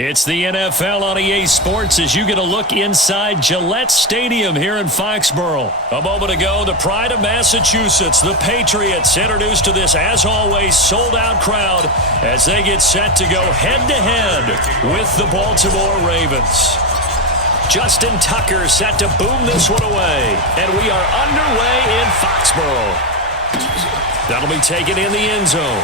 It's the NFL on EA Sports as you get a look inside Gillette Stadium here in Foxborough. A moment ago, the pride of Massachusetts, the Patriots, introduced to this, as always, sold-out crowd as they get set to go head-to-head with the Baltimore Ravens. Justin Tucker set to boom this one away, and we are underway in Foxborough. That'll be taken in the end zone.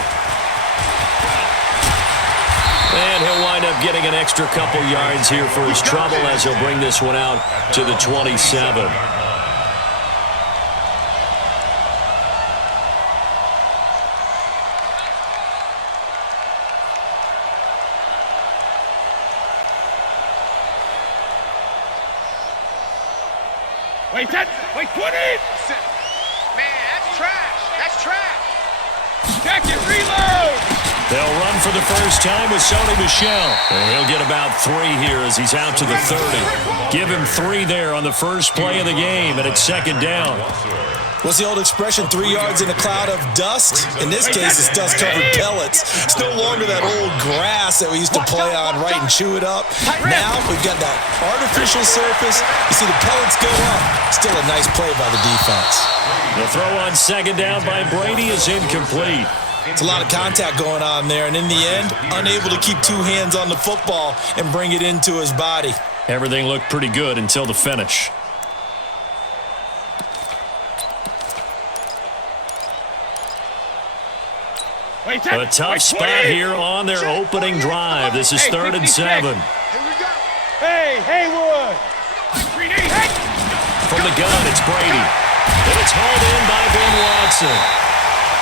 And he'll wind up getting an extra couple yards here for his trouble as he'll bring this one out to the 27. Wait, 20! Man, that's trash. That's trash. Check it, reload! They'll run for the first time with Sony Michel. And he'll get about 3 here as he's out to the 30. Give him 3 there on the first play of the game, and it's second down. What's the old expression, 3 yards in a cloud of dust? In this case, it's dust-covered pellets. It's no longer that old grass that we used to play on, right, and chew it up. Now we've got that artificial surface. You see the pellets go up. Still a nice play by the defense. The throw on second down by Brady is incomplete. It's a lot of contact going on there, and in the end, unable to keep 2 hands on the football and bring it into his body. Everything looked pretty good until the finish. A tough spot here on their opening drive. This is 3rd and 7. Hey, Haywood! From the gun, it's Brady. And it's hauled in by Ben Watson.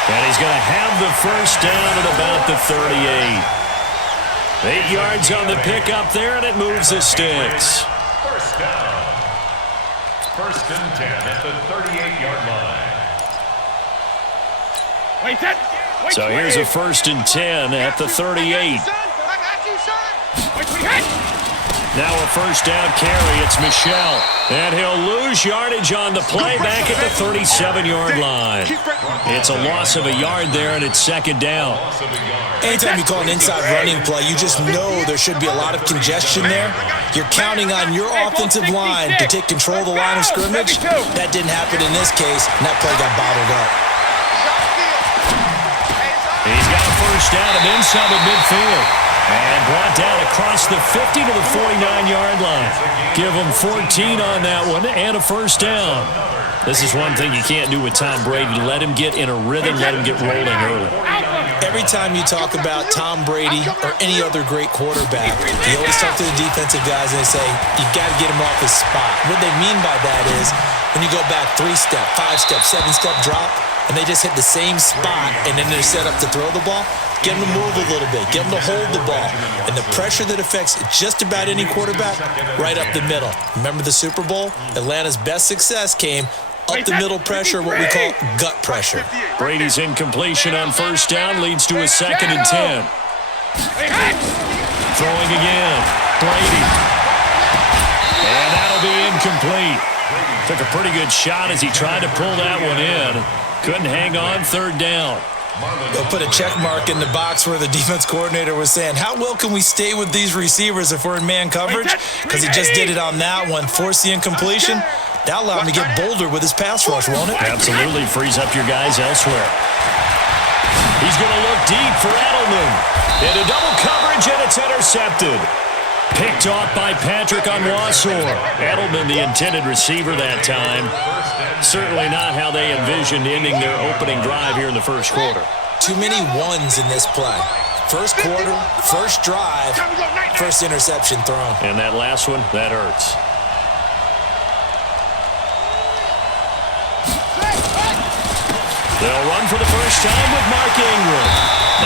And he's going to have the first down at about the 38. 8 yards on the pickup there, and it moves the sticks. First down. 1st and 10 at the 38-yard line. So here's a 1st and 10 at the 38. Now a first down carry. It's Michel. And he'll lose yardage on the play back at the 37-yard line. It's a loss of a yard there, and it's second down. Anytime you call an inside running play, you just know there should be a lot of congestion there. You're counting on your offensive line to take control of the line of scrimmage. That didn't happen in this case, and that play got bottled up. He's got a first down and then some at midfield. And brought down across the 50 to the 49-yard line. Give him 14 on that one and a first down. This is one thing you can't do with Tom Brady. Let him get in a rhythm, let him get rolling early. Every time you talk about Tom Brady or any other great quarterback, you always talk to the defensive guys and they say, you got to get him off his spot. What they mean by that is when you go back 3-step, 5-step, 7-step drop, and they just hit the same spot and then they're set up to throw the ball, get them to move a little bit, get them to hold the ball. And the pressure that affects just about any quarterback, right up the middle. Remember the Super Bowl? Atlanta's best success came up the middle pressure, what we call gut pressure. Brady's incompletion on first down leads to a 2nd and 10. Throwing again. Brady. And that'll be incomplete. Took a pretty good shot as he tried to pull that one in. Couldn't hang on, 3rd down. They'll put a check mark in the box where the defense coordinator was saying, how well can we stay with these receivers if we're in man coverage? Because he just did it on that one, forced the incompletion. That'll allow him to get bolder with his pass rush, won't it? Absolutely, frees up your guys elsewhere. He's going to look deep for Edelman. Into double coverage, and it's intercepted. Picked off by Patrick on Wassor. Edelman, the intended receiver that time. Certainly not how they envisioned ending their opening drive here in the first quarter. Too many ones in this play. First quarter, first drive, first interception thrown. And that last one, that hurts. They'll run for the first time with Mark Ingram.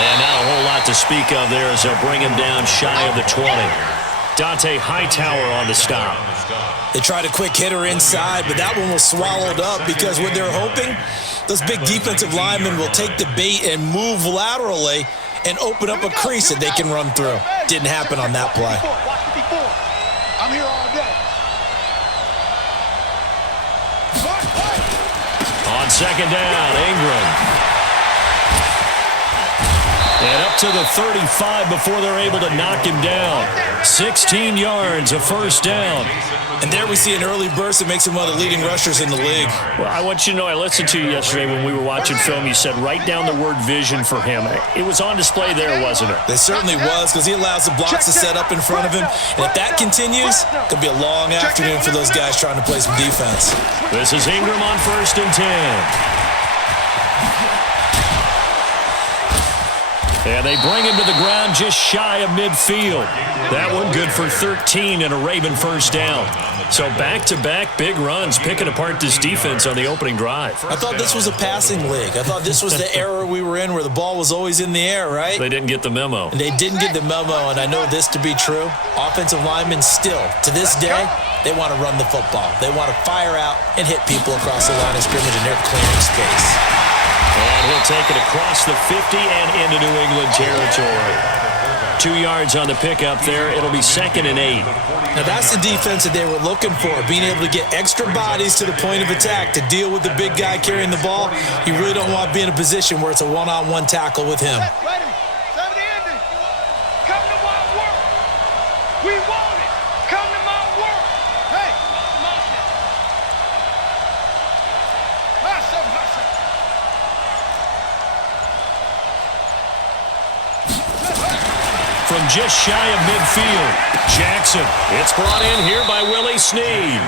And not a whole lot to speak of there as they'll bring him down shy of the 20. Dante Hightower on the stop. They tried a quick hitter inside, but that one was swallowed up because what they're hoping, those big defensive linemen will take the bait and move laterally and open up a crease that they can run through. Didn't happen on that play. I'm here all day. On second down, Ingram. And up to the 35 before they're able to knock him down. 16 yards, a first down. And there we see an early burst that makes him one of the leading rushers in the league. Well, I want you to know, I listened to you yesterday when we were watching film. You said write down the word vision for him. It was on display there, wasn't it? It certainly was, because he allows the blocks to set up in front of him. And if that continues, it could be a long afternoon for those guys trying to play some defense. This is Ingram on 1st and 10. And they bring him to the ground just shy of midfield. That one good for 13 and a Raven first down. So back-to-back big runs picking apart this defense on the opening drive. I thought this was a passing league. I thought this was the era we were in where the ball was always in the air, right? They didn't get the memo. And they didn't get the memo, and I know this to be true. Offensive linemen still, to this day, they want to run the football. They want to fire out and hit people across the line of scrimmage, and they're clearing space. And he'll take it across the 50 and into New England territory. 2 yards on the pickup there. It'll be 2nd and 8. Now that's the defense that they were looking for, being able to get extra bodies to the point of attack to deal with the big guy carrying the ball. You really don't want to be in a position where it's a one-on-one tackle with him. Come to my work. We want it. Come to my work. Hey, hustle, hustle. From just shy of midfield, Jackson. It's brought in here by Willie Snead.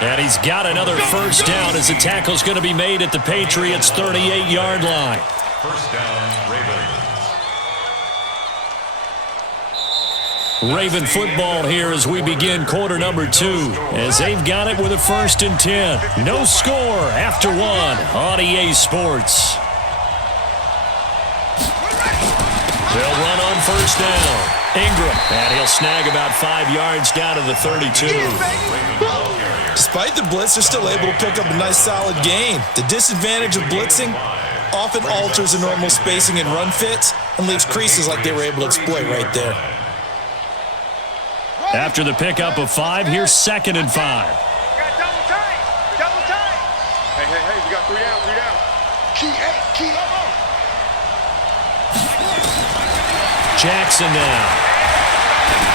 And he's got another first down as the tackle's going to be made at the Patriots' 38-yard line. First down, Ravens. Raven football here as we begin quarter number 2, as they've got it with a 1st and 10. No score after 1 on EA Sports. They'll run on first down. Ingram, and he'll snag about 5 yards down to the 32. Despite the blitz, they're still able to pick up a nice solid gain. The disadvantage of blitzing often alters the normal spacing and run fits and leaves creases like they were able to exploit right there. After the pickup of 5, here's 2nd and 5. Got double tight. Double tight. Hey, we got 3 down, 3 down. Key. Jackson now.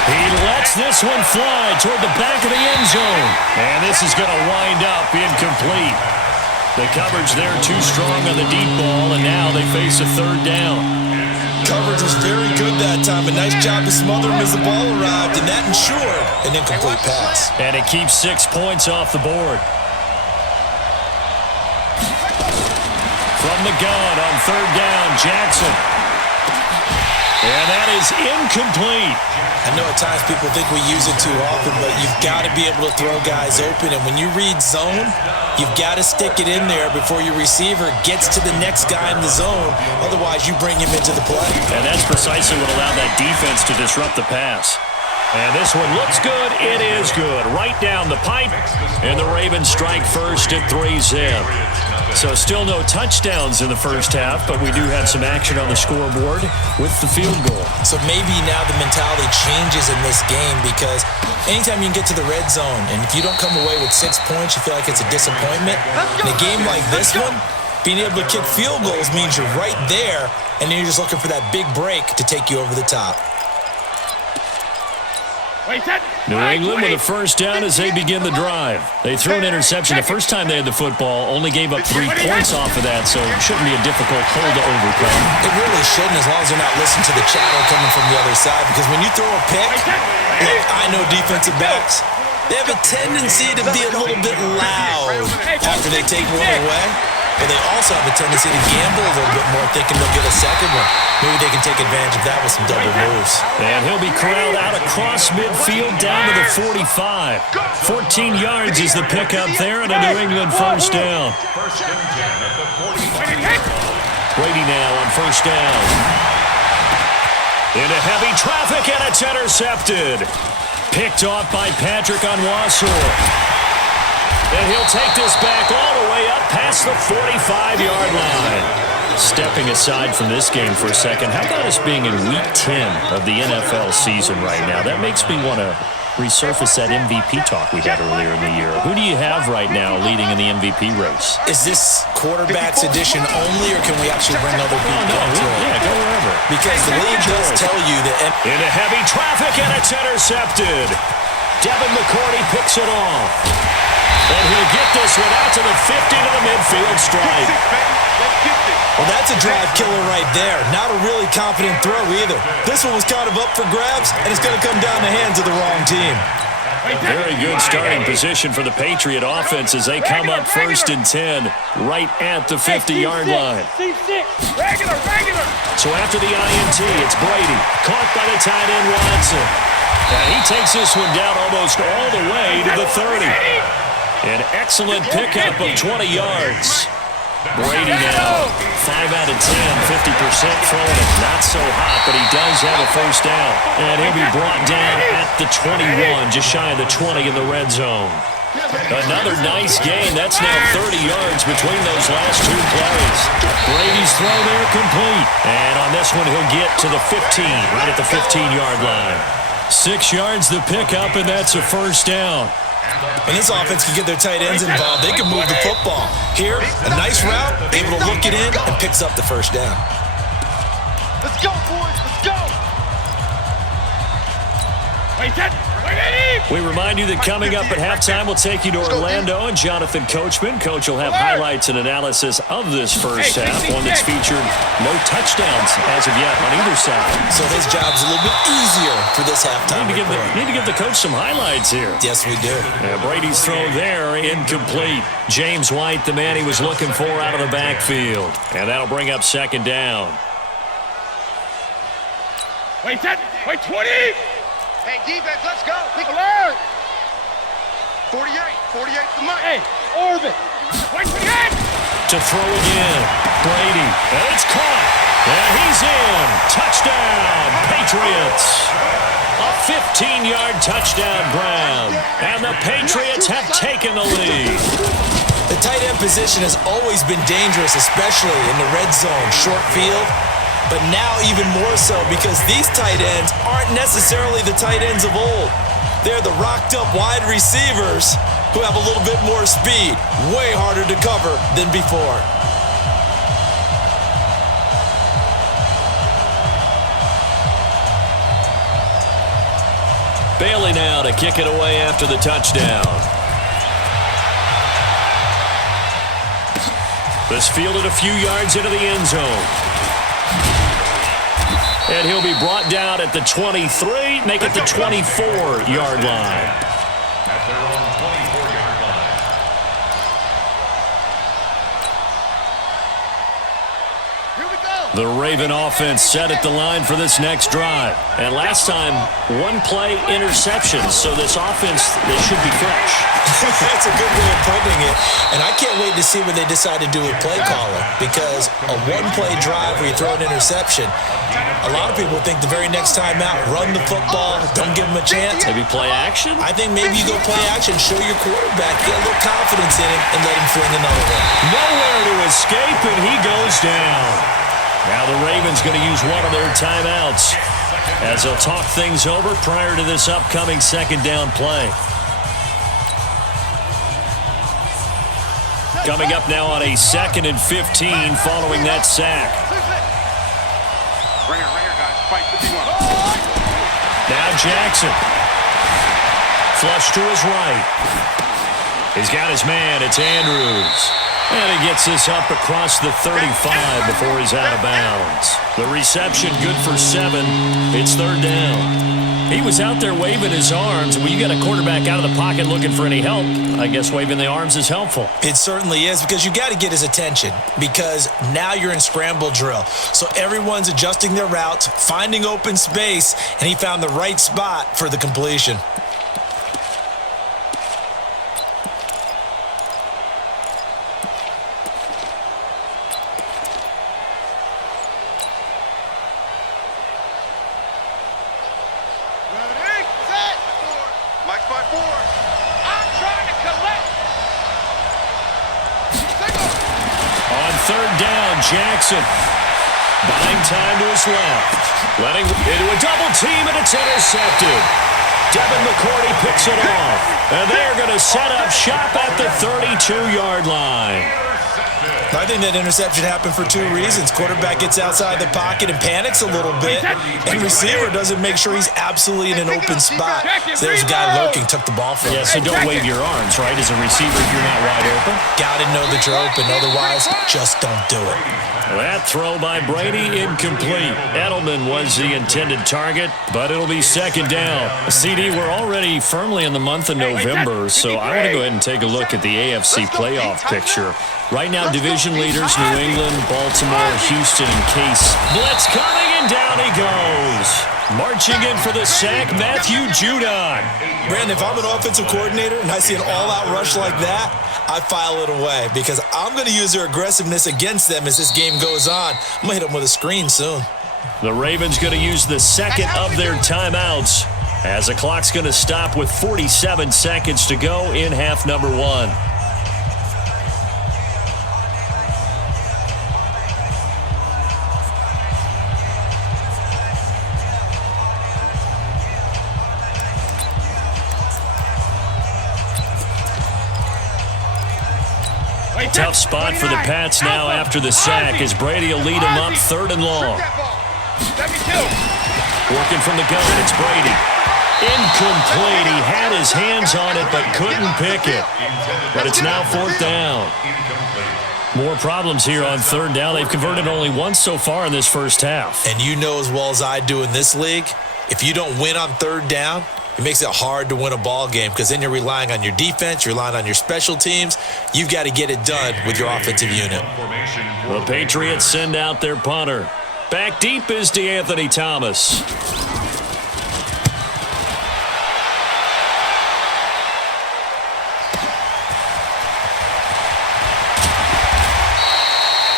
He lets this one fly toward the back of the end zone. And this is going to wind up incomplete. The coverage there too strong on the deep ball, and now they face a 3rd down. Coverage was very good that time. A nice job to smother him as the ball arrived, and that ensured an incomplete pass. And it keeps 6 points off the board. From the gun on 3rd down, Jackson. And that is incomplete. I know at times people think we use it too often, but you've got to be able to throw guys open. And when you read zone, you've got to stick it in there before your receiver gets to the next guy in the zone. Otherwise, you bring him into the play. And that's precisely what allowed that defense to disrupt the pass. And this one looks good. It is good. Right down the pipe. And the Ravens strike first at 3-zip. So still no touchdowns in the first half, but we do have some action on the scoreboard with the field goal. So maybe now the mentality changes in this game, because anytime you can get to the red zone, and if you don't come away with 6 points, you feel like it's a disappointment. In a game like this one, being able to kick field goals means you're right there, and then you're just looking for that big break to take you over the top. New England with a first down as they begin the drive. They threw an interception the first time they had the football, only gave up 3 points off of that, so it shouldn't be a difficult hole to overcome. It really shouldn't, as long as they're not listening to the chatter coming from the other side, because when you throw a pick, look, I know defensive backs, they have a tendency to be a little bit loud after they take one away. But they also have a tendency to gamble a little bit more, thinking they'll get a second one. Maybe they can take advantage of that with some double moves. And he'll be corralled out across midfield down to the 45. 14 yards is the pickup there, and a New England first down. First and 10 at the 45. Brady now on first down. Into heavy traffic, and it's intercepted. Picked off by Patrick Onwuasor. And he'll take this back all the way up past the 45-yard line. Stepping aside from this game for a second, how about us being in Week 10 of the NFL season right now? That makes me want to resurface that MVP talk we had earlier in the year. Who do you have right now leading in the MVP race? Is this quarterbacks edition only, or can we actually bring other people into it? Yeah, go wherever. Because the league does tell you that... Into heavy traffic, and it's intercepted. Devin McCourty picks it off. And he'll get this one out to the 50 to the midfield stripe. Well, that's a drive killer right there. Not a really confident throw either. This one was kind of up for grabs, and it's going to come down the hands of the wrong team. Very good starting position for the Patriot offense as they come up 1st and 10 right at the 50-yard line. Regular. So after the INT, it's Brady, caught by the tight end Watson. And he takes this one down almost all the way to the 30. An excellent pickup of 20 yards. Brady now, 5 out of 10, 50% throwing it. Not so hot, but he does have a first down. And he'll be brought down at the 21, just shy of the 20 in the red zone. Another nice gain. That's now 30 yards between those last two plays. Brady's throw there complete. And on this one, he'll get to the 15, right at the 15-yard line. 6 yards the pickup, and that's a first down. When this offense can get their tight ends involved, they can move the football. Here, a nice route, able to look it in, and picks up the first down. Let's go, boys. Let's go. We remind you that coming up at halftime, we'll take you to Orlando and Jonathan Coachman. Coach will have highlights and analysis of this first half, one that's featured no touchdowns as of yet on either side. So his job's a little bit easier for this halftime. Need to give the coach some highlights here. Yes, we do. Brady's throw there, incomplete. James White, the man he was looking for out of the backfield. And that'll bring up 2nd down. Wait, 20. Hey, defense, let's go. Pick alert. 48 to Mike. Hey, orbit. 28. To throw again. Brady. And it's caught. And he's in. Touchdown, Patriots. A 15-yard touchdown, Brown. And the Patriots have taken the lead. The tight end position has always been dangerous, especially in the red zone, short field. But now even more so because these tight ends aren't necessarily the tight ends of old. They're the rocked-up wide receivers who have a little bit more speed, way harder to cover than before. Bailey now to kick it away after the touchdown. This fielded a few yards into the end zone. And he'll be brought down at the 23, make it the 24-yard line. At their own 24-yard line. Here we go. The Raven offense set at the line for this next drive. And last time, one play interception. So this offense, they should be fresh. That's a good way of putting it. And I can't wait to see what they decide to do with play calling, because a one-play drive where you throw an interception, a lot of people think the very next time out, run the football, don't give them a chance. Maybe play action? I think maybe you go play action, show your quarterback, get a little confidence in him, and let him fling another one. Nowhere to escape, and he goes down. Now the Ravens going to use one of their timeouts as they'll talk things over prior to this upcoming 2nd down play. Coming up now on a 2nd and 15 following that sack. Ringer, guys. Fight 51. Now Jackson. Flush to his right. He's got his man. It's Andrews. And he gets this up across the 35 before he's out of bounds. The reception good for 7. It's 3rd down. He was out there waving his arms. When you got a quarterback out of the pocket looking for any help, I guess waving the arms is helpful. It certainly is, because you got to get his attention, because now you're in scramble drill. So everyone's adjusting their routes, finding open space, and he found the right spot for the completion. Mike's by 4. I'm trying to collect. On 3rd down, Jackson. Buying time to his left. Letting into a double team, and it's intercepted. Devin McCourty picks it off. And they're going to set up shop at the 32-yard line. I think that interception happened for two reasons. Quarterback gets outside the pocket and panics a little bit, and receiver doesn't make sure he's absolutely in an open spot. So there's a guy lurking, took the ball from him. Yeah, so don't wave your arms, right, as a receiver if you're not wide open. Got to know that you're open. Otherwise, just don't do it. That throw by Brady incomplete. Edelman was the intended target, but it'll be second down. CD, we're already firmly in the month of November, so I want to go ahead and take a look at the AFC playoff picture. Right now, division leaders, New England, Baltimore, Houston, and Case. Blitz coming, and down he goes. Marching in for the sack, Matthew Judon. Brandon, if I'm an offensive coordinator and I see an all-out rush like that, I file it away because I'm going to use their aggressiveness against them as this game goes on. I'm going to hit them with a screen soon. The Ravens going to use the second of their timeouts as the clock's going to stop with 47 seconds to go in half number one. Tough spot for the Pats now after the sack as Brady will lead them up third and long. Working from the gun, it's Brady. Incomplete. He had his hands on it but couldn't pick it. But it's now fourth down. More problems here on third down. They've converted only once so far in this first half. And you know as well as I do in this league, if you don't win on third down, it makes it hard to win a ball game because then you're relying on your defense, you're relying on your special teams. You've got to get it done with your offensive unit. The Patriots send out their punter. Back deep is DeAnthony Thomas.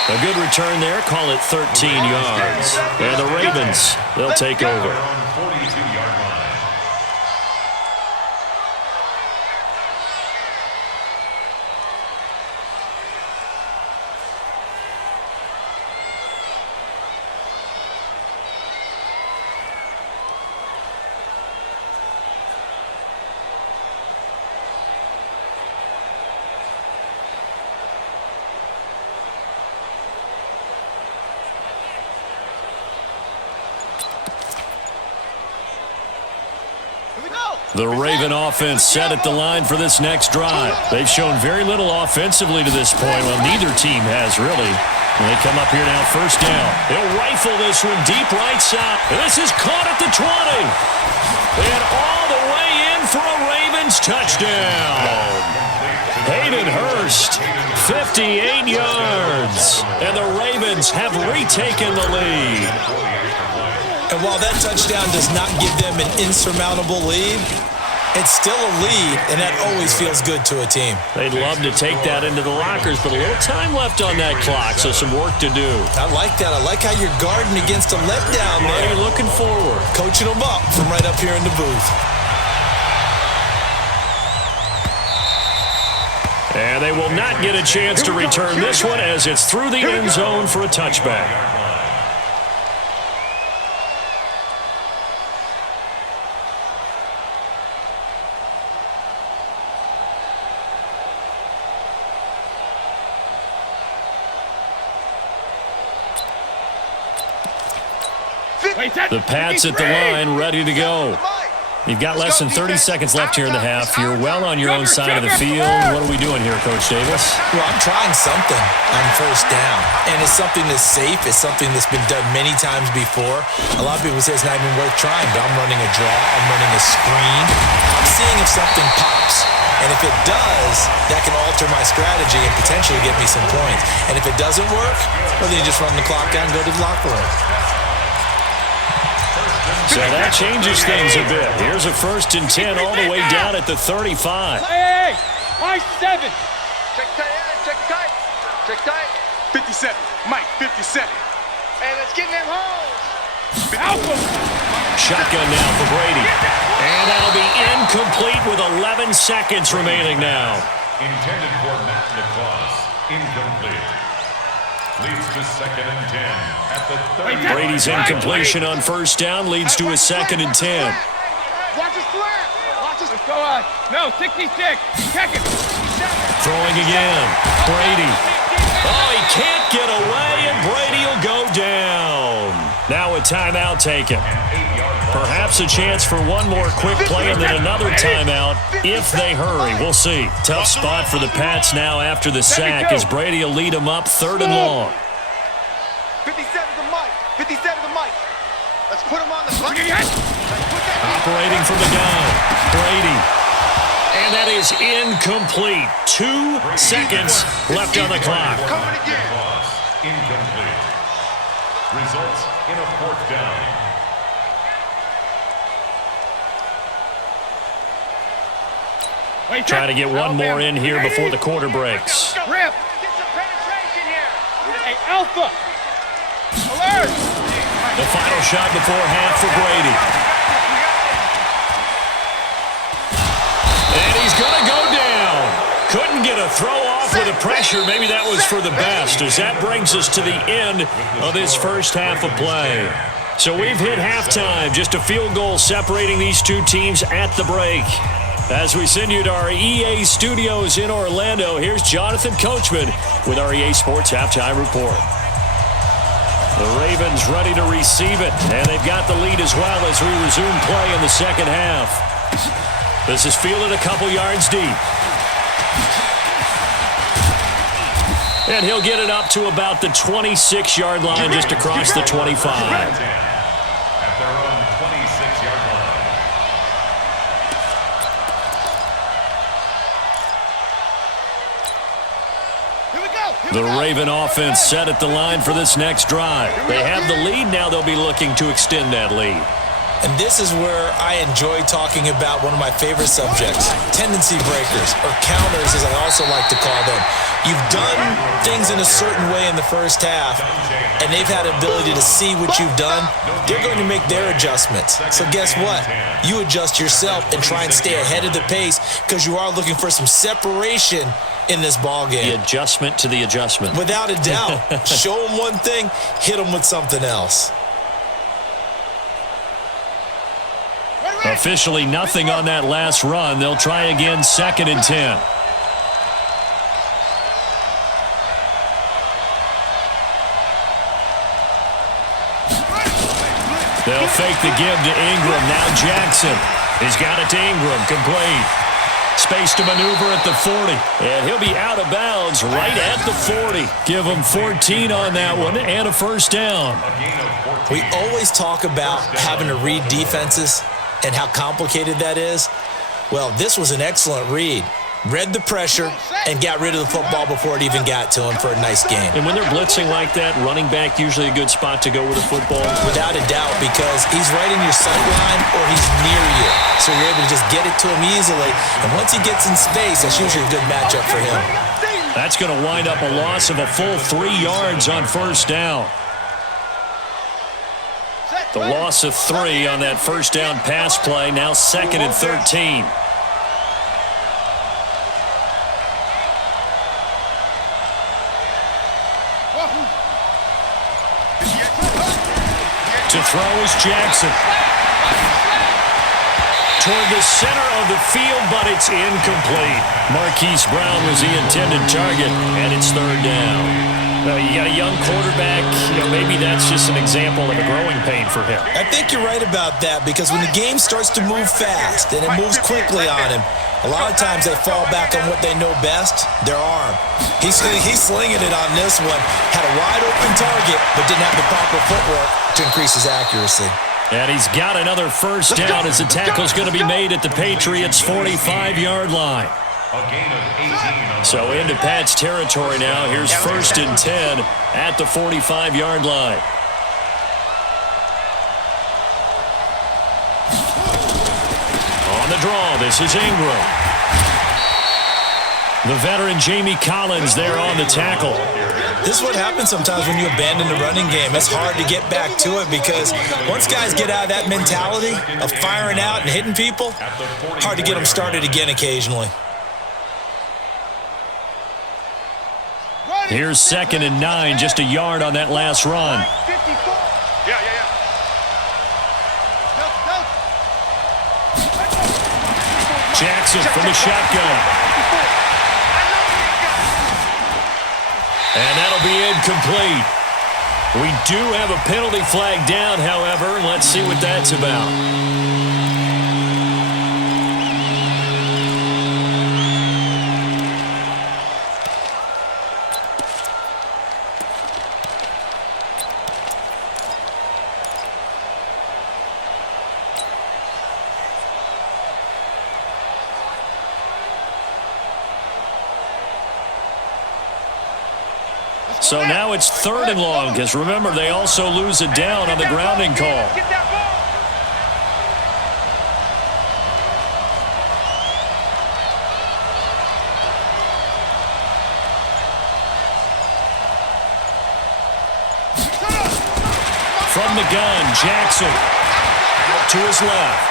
A good return there. Call it 13 yards. And the Ravens, they'll take over. The Raven offense set at the line for this next drive. They've shown very little offensively to this point. Well, neither team has really. And they come up here now, first down. They'll rifle this one deep right side. And this is caught at the 20. And all the way in for a Ravens touchdown. Hayden Hurst, 58 yards. And the Ravens have retaken the lead. And while that touchdown does not give them an insurmountable lead, it's still a lead, and that always feels good to a team. They'd love to take that into the lockers, but a little time left on that clock, so some work to do. I like that. I like how you're guarding against a letdown there. You're looking forward. Coaching them up from right up here in the booth. And they will not get a chance to return this one as it's through the end zone for a touchback. The Pats at the line, ready to go. You've got less than 30 seconds left here in the half. You're well on your own side of the field. What are we doing here, Coach Davis? Well, I'm trying something on first down, and it's something that's safe. It's something that's been done many times before. A lot of people say it's not even worth trying, but I'm running a draw. I'm running a screen. I'm seeing if something pops. And if it does, that can alter my strategy and potentially get me some points. And if it doesn't work, well, then you just run the clock down and go to the locker room. So that changes things a bit. Here's a 1st and 10 all the way down at the 35. Hey, Mike 7. Check tight, check tight. Check tight. 57. Mike, 57. Hey, let's get in them holes. Alpha. Shotgun now for Brady. And that'll be incomplete with 11 seconds remaining now. Intended for Matt LaCrosse. Incomplete. Leads to 2nd and 10 at the 30. Brady's incompletion on first down leads to a 2nd and 10. Watch his slant. Watch his... Let's go on. No, 66. Check it. Throwing again. Brady. Oh, he can't get away, and Brady will go down. Now a timeout taken. Perhaps a chance for one more quick play and then another timeout if they hurry. We'll see. Tough spot for the Pats now after the sack as Brady will lead them up 3rd and long. 57 to Mike. 57 to Mike. Let's put him on the button. Operating from the gun. Brady. And that is incomplete. 2 seconds left on the clock. Coming again. Incomplete. Results in a 4th down. Trying to get one more in here before the quarter breaks. Rip. Get some penetration here. Hey, Alpha. Alert. The final shot before half for Brady. And he's going to go down. Couldn't get a throw off with the pressure. Maybe that was for the best, as that brings us to the end of this first half of play. So we've hit halftime. Just a field goal separating these two teams at the break. As we send you to our EA studios in Orlando, here's Jonathan Coachman with our EA Sports Halftime Report. The Ravens ready to receive it, and they've got the lead as well as we resume play in the second half. This is fielded a couple yards deep. And he'll get it up to about the 26-yard line, just across the 25. At their own 26-yard line. The Raven offense set at the line for this next drive. They have the lead. Now they'll be looking to extend that lead. And this is where I enjoy talking about one of my favorite subjects, tendency breakers, or counters as I also like to call them. You've done things in a certain way in the first half, and they've had the ability to see what you've done. They're going to make their adjustments. So guess what? You adjust yourself and try and stay ahead of the pace because you are looking for some separation in this ball game. The adjustment to the adjustment. Without a doubt. Show them one thing, hit them with something else. Officially nothing on that last run. They'll try again, 2nd and 10. They'll fake the give to Ingram. Now Jackson. He's got it to Ingram. Complete. Space to maneuver at the 40. And he'll be out of bounds right at the 40. Give him 14 on that one and a first down. We always talk about having to read defenses and how complicated that is. Well, this was an excellent read. Read the pressure and got rid of the football before it even got to him for a nice game. And when they're blitzing like that, running back usually a good spot to go with the football? Without a doubt, because he's right in your sight line or he's near you. So you're able to just get it to him easily. And once he gets in space, that's usually a good matchup for him. That's going to wind up a loss of a full 3 yards on first down. The loss of 3 on that first down pass play, now 2nd and 13. To throw is Jackson. Toward the center of the field, but it's incomplete. Marquise Brown was the intended target, and it's 3rd down. You got a young quarterback. Maybe that's just an example of a growing pain for him. I think you're right about that, because when the game starts to move fast and it moves quickly on him, a lot of times they fall back on what they know best, their arm. He's slinging it on this one. Had a wide open target, but didn't have the proper footwork to increase his accuracy. And he's got another first down as the tackle's going to be made at the Patriots' 45-yard line. A gain of 18. So into Pat's territory now. Here's 1st and 10 at the 45-yard line. On the draw, this is Ingram. The veteran Jamie Collins there on the tackle. This is what happens sometimes when you abandon the running game. It's hard to get back to it because once guys get out of that mentality of firing out and hitting people, hard to get them started again occasionally. Here's 2nd and 9, just a yard on that last run. Jackson from the shotgun. And that'll be incomplete. We do have a penalty flag down, however. Let's see what that's about. So now it's 3rd and long, because remember, they also lose a down on the grounding call. From the gun, Jackson out to his left.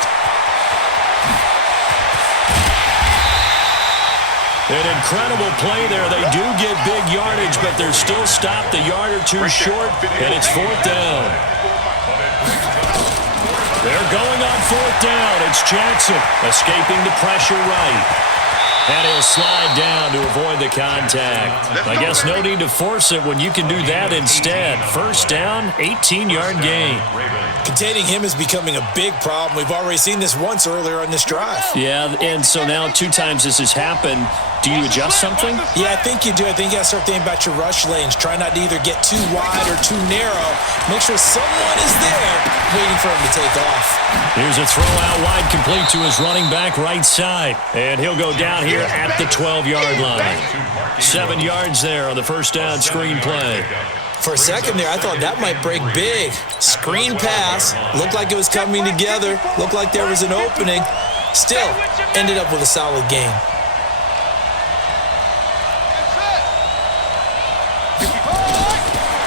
An incredible play there. They do get big yardage, but they're still stopped a yard or two short, and it's 4th down. They're going on 4th down. It's Jackson escaping the pressure right. And he'll slide down to avoid the contact. I guess no need to force it when you can do that instead. 1st down, 18-yard gain. Containing him is becoming a big problem. We've already seen this once earlier on this drive. Yeah, and so now 2 times this has happened. Do you adjust something? Yeah, I think you do. I think you got to start thinking about your rush lanes. Try not to either get too wide or too narrow. Make sure someone is there waiting for him to take off. Here's a throw out wide, complete to his running back right side. And he'll go down here at the 12-yard line. 7 yards there on the 1st down screen play. For a second there, I thought that might break big. Screen pass. Looked like it was coming together. Looked like there was an opening. Still, ended up with a solid gain.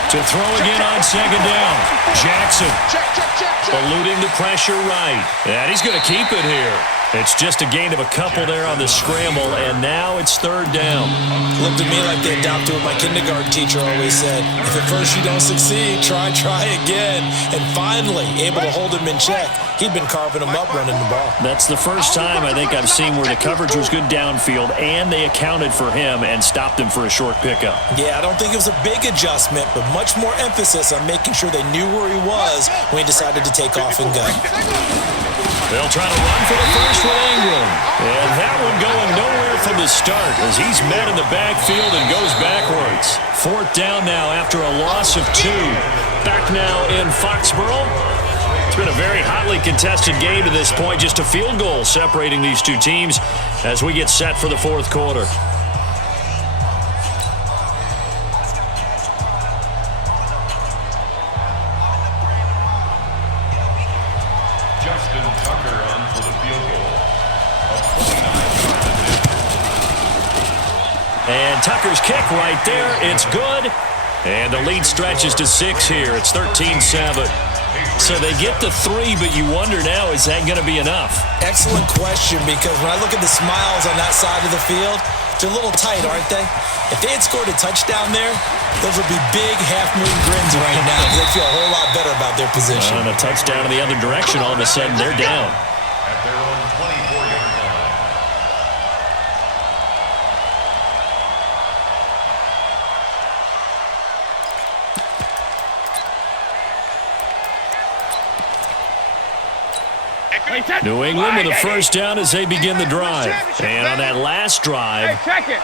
To throw again on 2nd down. Jackson eluding the pressure right. And he's going to keep it here. It's just a gain of a couple there on the scramble, and now it's 3rd down. Looked at me like they adopted what my kindergarten teacher always said. If at first you don't succeed, try again. And finally, able to hold him in check. He'd been carving him up running the ball. That's the first time I think I've seen where the coverage was good downfield, and they accounted for him and stopped him for a short pickup. Yeah, I don't think it was a big adjustment, but much more emphasis on making sure they knew where he was when he decided to take off and go. They'll try to run for the first with Ingram. And that one going nowhere from the start as he's met in the backfield and goes backwards. 4th down now after a loss of 2. Back now in Foxborough. It's been a very hotly contested game to this point. Just a field goal separating these 2 teams as we get set for the 4th quarter. And Tucker's kick right there. It's good. And the lead stretches to 6 here. It's 13-7. So they get the 3, but you wonder now, is that going to be enough? Excellent question, because when I look at the smiles on that side of the field, they're a little tight, aren't they? If they had scored a touchdown there, those would be big half-moon grins right now because they feel a whole lot better about their position. And a touchdown in the other direction, all of a sudden they're down. At their own 24-yard line. New England with a first down as they begin the drive. And on that last drive,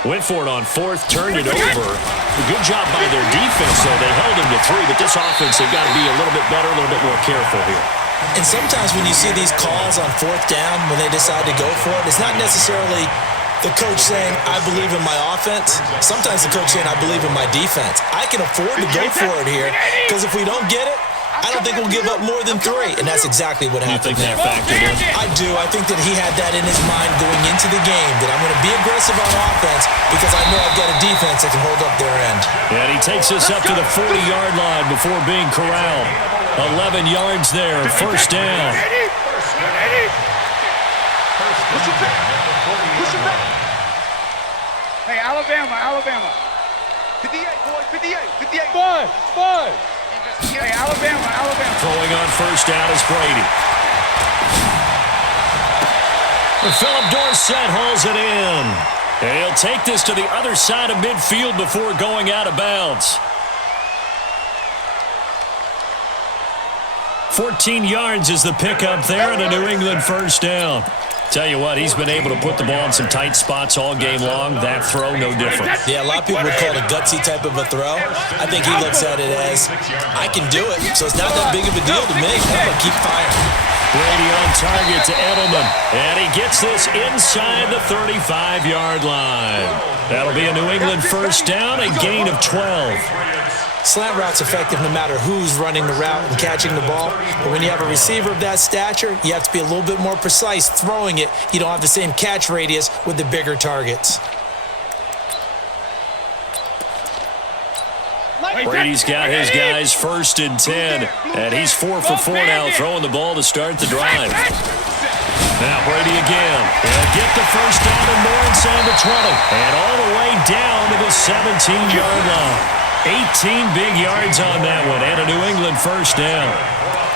went for it on 4th, turned it over. Good job by their defense, though. They held him to 3, but this offense, they've got to be a little bit better, a little bit more careful here. And sometimes when you see these calls on 4th down, when they decide to go for it, it's not necessarily the coach saying, I believe in my offense. Sometimes the coach saying, I believe in my defense. I can afford to go for it here, because if we don't get it, I don't think we'll give up more than 3, and that's exactly what happened. You think that factored in? I do. I think that he had that in his mind going into the game, that I'm going to be aggressive on offense because I know I've got a defense that can hold up their end. And he takes us up to the 40-yard line before being corralled. 11 yards there, 1st down. Hey, Alabama. 58, boy, 58. Five. Hey, Alabama. Throwing on 1st down is Brady. Philip Dorsett hauls it in. And he'll take this to the other side of midfield before going out of bounds. 14 yards is the pickup there and a New England first down. Tell you what, he's been able to put the ball in some tight spots all game long. That throw, no different. Yeah, a lot of people would call it a gutsy type of a throw. I think he looks at it as, I can do it, so it's not that big of a deal to me. I'm going to keep firing. Brady on target to Edelman, and he gets this inside the 35-yard line. That'll be a New England first down, a gain of 12. Slant route's effective no matter who's running the route and catching the ball. But when you have a receiver of that stature, you have to be a little bit more precise throwing it. You don't have the same catch radius with the bigger targets. Brady's got his guys first and 10, and he's 4 for 4 now, throwing the ball to start the drive. Now Brady again. He'll get the first down and more inside the 20, and all the way down to the 17-yard line. 18 big yards on that one, and a New England first down.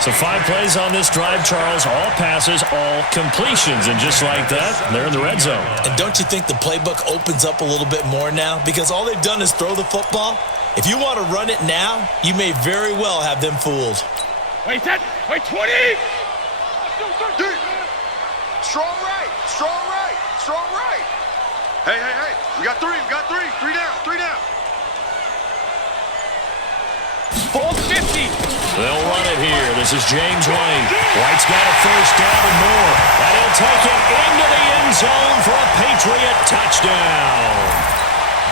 So 5 plays on this drive, Charles. All passes, all completions. And just like that, they're in the red zone. And don't you think the playbook opens up a little bit more now? Because all they've done is throw the football. If you want to run it now, you may very well have them fooled. Wait, 20! Strong right, strong right, strong right. Hey, we got 3, 3 down. Ball 50! They'll run it here. This is James White. White's got a first down and more. And he'll take it into the end zone for a Patriot touchdown.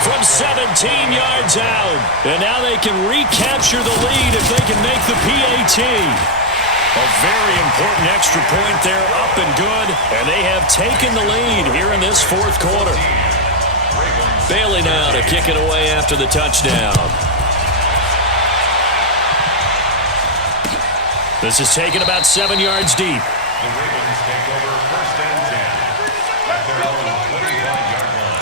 From 17 yards out. And now they can recapture the lead if they can make the PAT. A very important extra point there, up and good. And they have taken the lead here in this fourth quarter. Bailey now to kick it away after the touchdown. This is taken about 7 yards deep. The Ravens take over first and 10 at their own 25-yard line.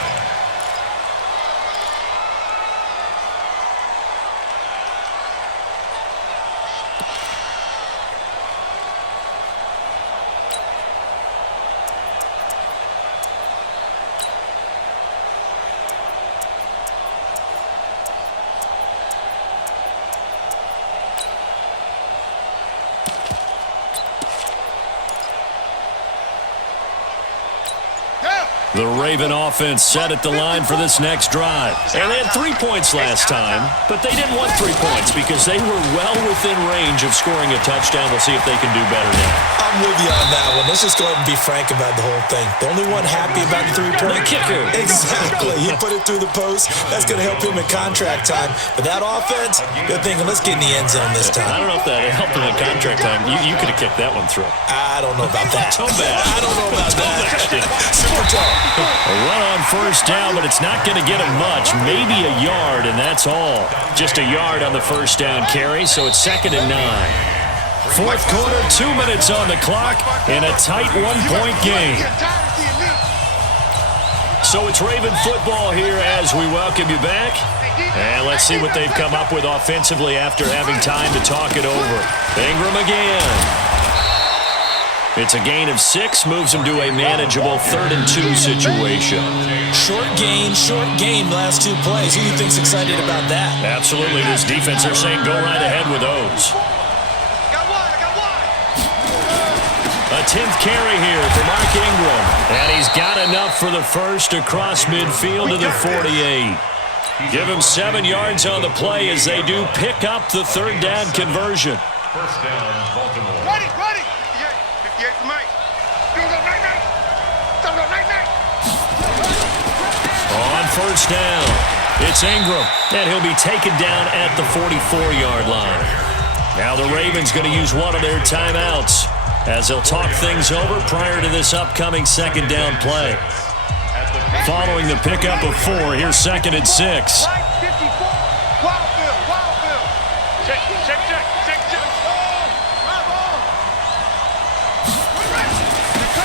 The Raven offense set at the line for this next drive. And they had 3 points last time, but they didn't want 3 points because they were well within range of scoring a touchdown. We'll see if they can do better now. I'm with you on that one. Let's just go ahead and be frank about the whole thing. The only one happy about the 3-point kicker. Exactly. He put it through the post. That's going to help him in contract time. But that offense, they're thinking, let's get in the end zone this time. I don't know if that helped him in contract time. You could have kicked that one through. I don't know about that. Too bad. I don't know about that. Super tough. A run on first down, but it's not going to get him much. Maybe a yard, and that's all. Just a yard on the first down carry, so it's 2nd and 9. Fourth quarter, 2 minutes on the clock, in a tight 1-point game. So it's Raven football here as we welcome you back. And let's see what they've come up with offensively after having time to talk it over. Ingram again. It's a gain of 6, moves him to a manageable 3rd and 2 situation. Short game, last 2 plays. Who do you think's excited about that? Absolutely. This defense, they're saying go right ahead with those. A 10th carry here for Mark Ingram. And he's got enough for the first across midfield to the 48. Give him 7 yards on the play as they do pick up the 3rd down conversion. First down, Baltimore. Ready. 58 to Mike. On first down, it's Ingram, and he'll be taken down at the 44-yard line. Now the Ravens going to use one of their timeouts as they'll talk things over prior to this upcoming 2nd down play. Following the pickup of 4, here's 2nd and 6.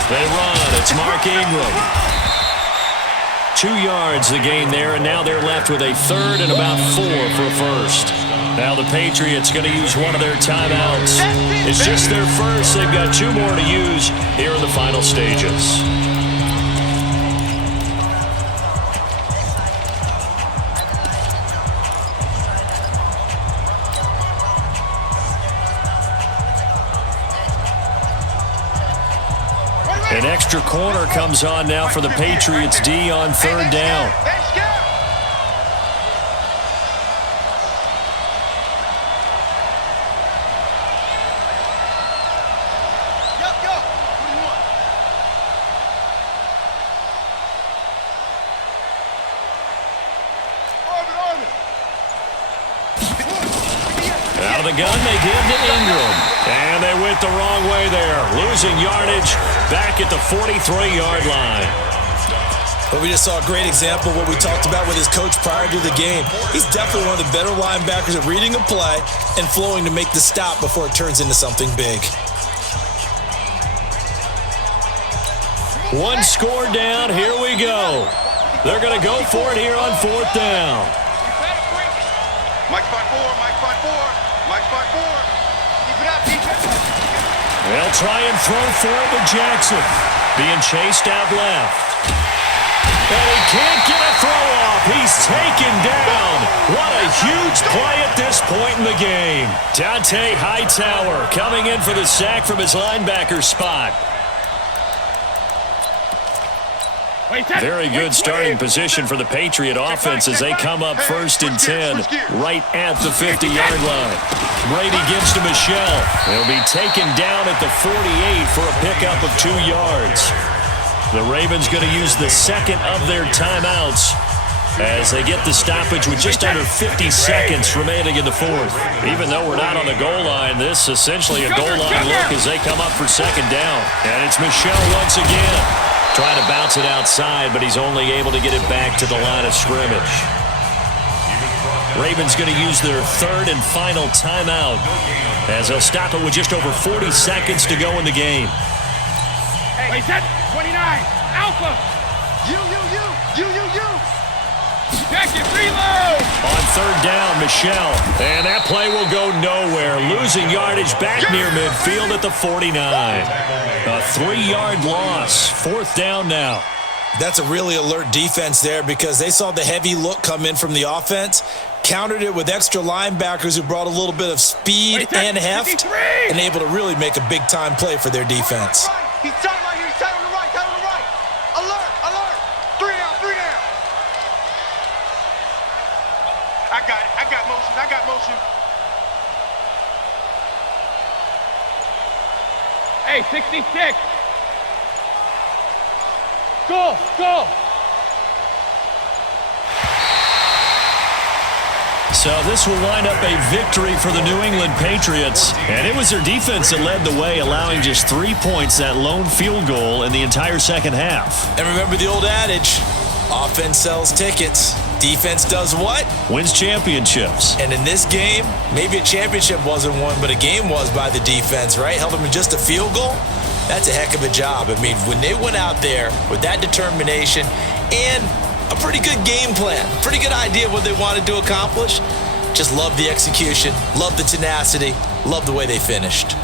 They run. It's Mark Ingram. 2 yards the gain there, and now they're left with a 3rd and about 4 for a first. Now the Patriots going to use one of their timeouts. It's just their first. They've got 2 more to use here in the final stages. extra corner comes on now for the Patriots D on third down. Let's go. Out of the gun, they give to Ingram. And they went the wrong way there. Losing yardage back at the 43-yard line. But we just saw a great example of what we talked about with his coach prior to the game. He's definitely one of the better linebackers at reading a play and flowing to make the stop before it turns into something big. One score down. Here we go. They're going to go for it here on fourth down. Mike 5-4, Mike 5-4. Mike 5-4. Keep it up, defense. They'll try and throw for it with Jackson. Being chased out left. And he can't get a throw off. He's taken down. What a huge play at this point in the game. Dante Hightower coming in for the sack from his linebacker spot. Very good starting position for the Patriot offense as they come up first and 10 right at the 50-yard line. Brady gives to Michelle. He'll be taken down at the 48 for a pickup of 2 yards. The Ravens going to use the second of their timeouts as they get the stoppage with just under 50 seconds remaining in the fourth. Even though we're not on the goal line, this is essentially a goal line look as they come up for second down. And it's Michelle once again. Trying to bounce it outside, but he's only able to get it back to the line of scrimmage. Ravens going to use their third and final timeout as they'll stop it with just over 40 seconds to go in the game. Hey, set 29, Alpha. You. Jacket, reload. On third down, Michelle. And that play will go nowhere. Losing yardage back near midfield at the 49. A 3-yard loss. Fourth down now. That's a really alert defense there because they saw the heavy look come in from the offense, countered it with extra linebackers who brought a little bit of speed and heft, and able to really make a big-time play for their defense. He's tight right here. He's tight on the right. Tight on the right. Alert. 3 down. I got motion. Hey, 66. Go. So this will wind up a victory for the New England Patriots. And it was their defense that led the way, allowing just 3 points, that lone field goal in the entire second half. And remember the old adage, offense sells tickets. Defense does what? Wins championships. And in this game, maybe a championship wasn't won, but a game was by the defense, right? Held them in just a field goal. That's a heck of a job. I mean, when they went out there with that determination and a pretty good game plan, a pretty good idea of what they wanted to accomplish, just love the execution, love the tenacity, love the way they finished.